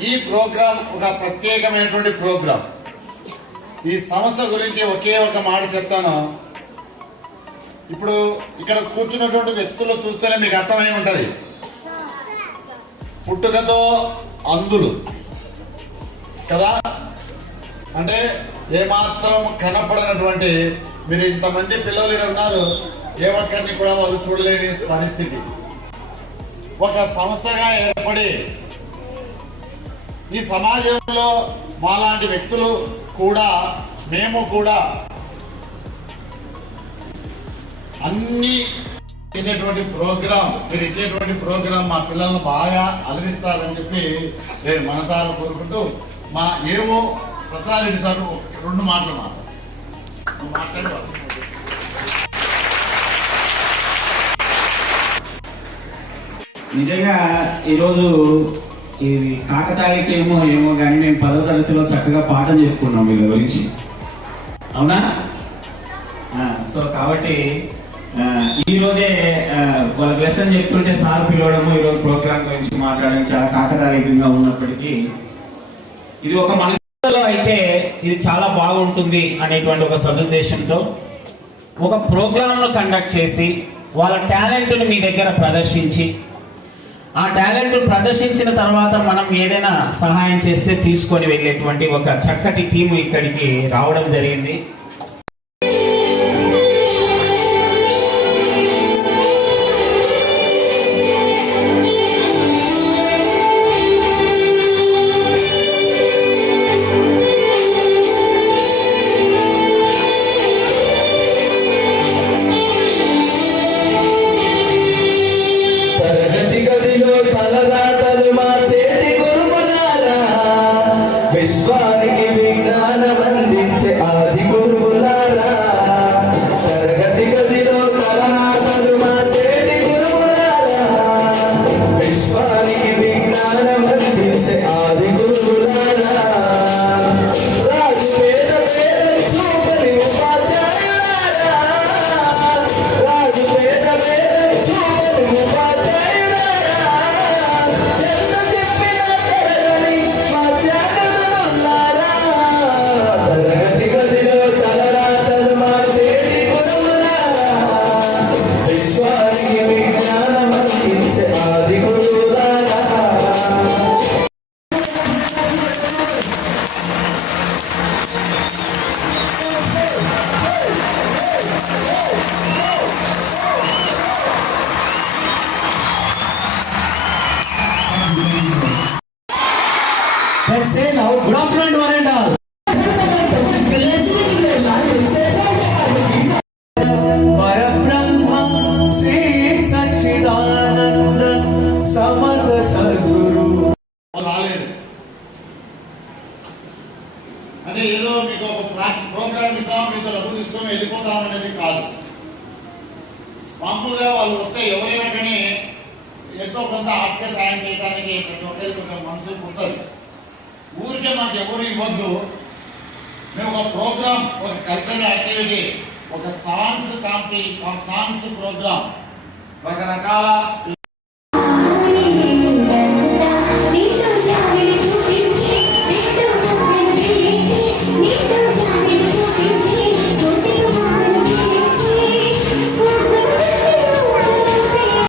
ఈ ప్రోగ్రాం ఒక ప్రత్యేకమైనటువంటి ప్రోగ్రాం. ఈ సంస్థ గురించి ఒకే ఒక మాట చెప్తాను. ఇప్పుడు ఇక్కడ కూర్చున్నటువంటి వ్యక్తులు చూస్తేనే మీకు అర్థమై ఉంటుంది. పుట్టుకతో అంధులు కదా, అంటే ఏమాత్రం కనపడనటువంటి మీరు ఇంతమంది పిల్లలు ఇక్కడ ఉన్నారు, ఏ ఒక్కరిని కూడా వాళ్ళు చూడలేని పరిస్థితి. ఒక సంస్థగా ఏర్పడి ఈ సమాజంలో మాలాంటి వ్యక్తులు కూడా మేము కూడా అన్ని ఇచ్చేటువంటి ప్రోగ్రాం, మీరు ఇచ్చేటువంటి ప్రోగ్రాం మా పిల్లలను బాగా అలరిస్తారని చెప్పి నేను మనసారా కోరుకుంటూ మా ఏవో ప్రసాద్ రెడ్డి సార్ 2 మాటలు మాట్లాడేవారు. నిజంగా ఈరోజు ఇది కాకతాళికి ఏమో కానీ మేము 10వ తరగతిలో చక్కగా పాఠం చెప్పుకున్నాం వీళ్ళ గురించి, అవునా? సో కాబట్టి ఈరోజే వాళ్ళకి లెసన్ చెప్తుంటే సార్ పిలవడము, ఈరోజు ప్రోగ్రామ్ గురించి మాట్లాడడం చాలా కాకతాళికంగా ఉన్నప్పటికీ ఇది ఒక మనలో అయితే ఇది చాలా బాగుంటుంది అనేటువంటి ఒక సదుద్దేశంతో ఒక ప్రోగ్రామ్ను కండక్ట్ చేసి వాళ్ళ టాలెంట్ను మీ దగ్గర ప్రదర్శించి ఆ టాలెంట్ ప్రదర్శించిన తర్వాత మనం ఏదైనా సహాయం చేస్తే తీసుకొని వెళ్ళేటువంటి ఒక చక్కటి టీము ఇక్కడికి రావడం జరిగింది. విశ్వానికి విజ్ఞానం అందించే ఆది గురువులారా, తరగతి గదిలో తలరాతలు మార్చేటి గురువులారా, విశ్వానికి విజ్ఞానం అందించే ఆది గురువులారా, రాజు పేద పేదని చూపని ఉపాధ్యాయులారా, రాజు పేద పేదని చూపని ఉపాధ్యాయులారా, ఎంత చెప్పినా తెరగని మా తరగతి గదిలో తలరాతలు మార్చేటి గురువులారా, విశ్వానికి విజ్ఞానం అందించే ఆది గురువులారా. Let's say now, good afternoon to one and all. పరబ్రహ్మ శ్రీ సచ్చిదానంద సమర్థ సద్గురు రాలేదు అంటే ఏదో మీకు ఒక ప్రోగ్రామ్ ఇస్తాం, మీతో డబ్బులు ఇస్తాం వెళ్ళిపోతాం అనేది కాదు. మామూలుగా వాళ్ళు వస్తే ఎవరైనా కానీ ఎంతో కొంత ఆర్థిక సాయం చేయడానికి ప్రతి ఒక్కరికి ఒక మనసు ఉంటుంది. ఊరికే మాకు ఎవరు ఇవ్వద్దు, మేము ఒక ప్రోగ్రామ్, ఒక కల్చరల్ యాక్టివిటీ, ఒక సాంగ్స్ ప్రోగ్రామ్, రకరకాల